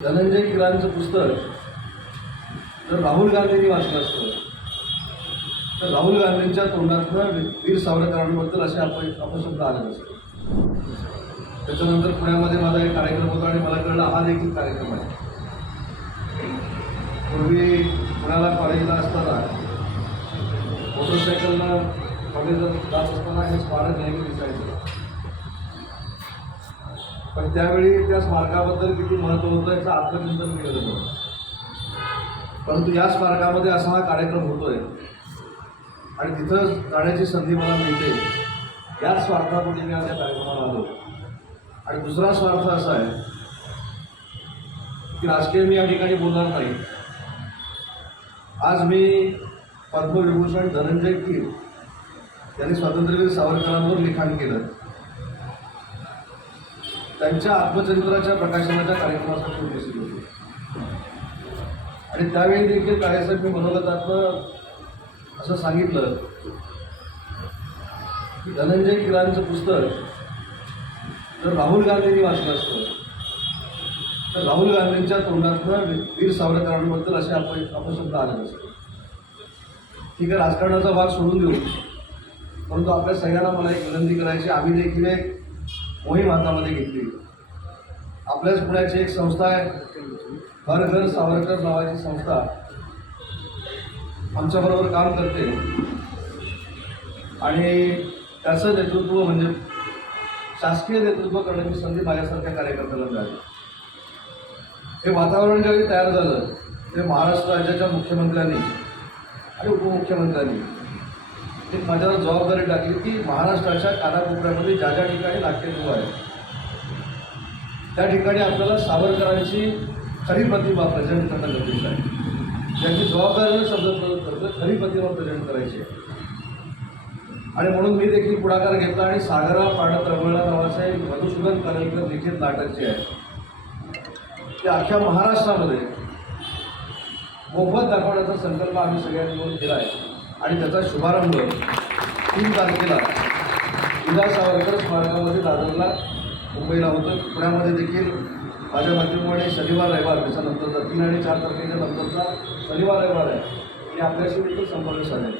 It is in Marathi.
धनंजय किरांचं पुस्तक जर राहुल गांधींनी वाचलं असतं तर राहुल गांधींच्या तोंडातनं वीर सावरकरांबद्दल असे अप अपशब्द आले असते त्याच्यानंतर पुण्यामध्ये माझा एक कार्यक्रम होता आणि मला कळलं हा देखील कार्यक्रम आहे. पूर्वी पुण्याला कॉलेजला असताना मोटरसायकलनं कॉलेजला जात असताना हे स्मारक नेहमी दिसायचं. पण त्यावेळी त्या स्मारकाबद्दल किती महत्त्व होतं याचं आत्मचिंतन केलं होतं परंतु या स्मारकामध्ये असा हा कार्यक्रम होतोय. आणि तिथं जाण्याची संधी मला मिळते. याच स्वार्थापोटी मी आज या कार्यक्रमाला आलो आणि दुसरा स्वार्थ असा आहे की राजकीय मी या ठिकाणी बोलणार नाही. आज मी पद्मविभूषण धनंजय कीर यांनी स्वातंत्र्यवीर सावरकरांवर लिखाण केलं. त्यांच्या आत्मचरित्राच्या प्रकाशनाच्या कार्यक्रमासाठी उपस्थित होते. आणि त्यावेळी देखील काळेसाहेब मी मनोगतातनं असं सांगितलं की धनंजय किरांचं पुस्तक जर राहुल गांधींनी वाचलं असतं तर राहुल गांधींच्या तोंडातनं वीर सावरकरांबद्दल असे अप अपशब्द आले नसते. ठीक आहे राजकारणाचा भाग सोडून देऊ. परंतु आपल्या सगळ्यांना मला एक विनंती करायची आम्ही देखील एक मोहीम हातामध्ये घेतली. आपल्याच पुण्याची एक संस्था आहे. हर घर सावरकर नावाची संस्था. आमच्याबरोबर काम करते. आणि त्याचं नेतृत्व म्हणजे शासकीय नेतृत्व करण्याची संधी माझ्यासारख्या कार्यकर्त्याला मिळाली. हे वातावरण ज्यावेळी तयार झालं ते महाराष्ट्र राज्याच्या मुख्यमंत्र्यांनी आणि उपमुख्यमंत्र्यांनी एक माझ्यावर जबाबदारी टाकली की महाराष्ट्राच्या कानाकोपऱ्यामध्ये ज्या ज्या ठिकाणी नाट्यगृह आहे त्या ठिकाणी आपल्याला सावरकरांची खरी प्रतिभा प्रेझेंट करणं गरजेचं आहे. ज्यांची जबाबदारीनं शब्द प्रयोग करतो खरी प्रतिभा प्रेझेंट करायची. आहे आणि म्हणून मी देखील पुढाकार घेतला आणि सागरा पाडत रमळा नावाचं एक मधुसूदन कालेकर लिखित नाटक जे आहे ते अख्ख्या महाराष्ट्रामध्ये मोफत दाखवण्याचा संकल्प आम्ही सगळ्यांनी मिळून केला आहे. आणि त्याचा शुभारंभ तीन तारखेला विलास सावरकर स्मारकामध्ये दादरला मुंबईला होतं. पुण्यामध्ये देखील माझ्या माध्यमाने शनिवार रविवार त्याच्यानंतरचा तीन आणि चार तारखेच्या नंतरचा शनिवार रविवार आहे. हे आपल्याशी देखील संपर्क साधेल.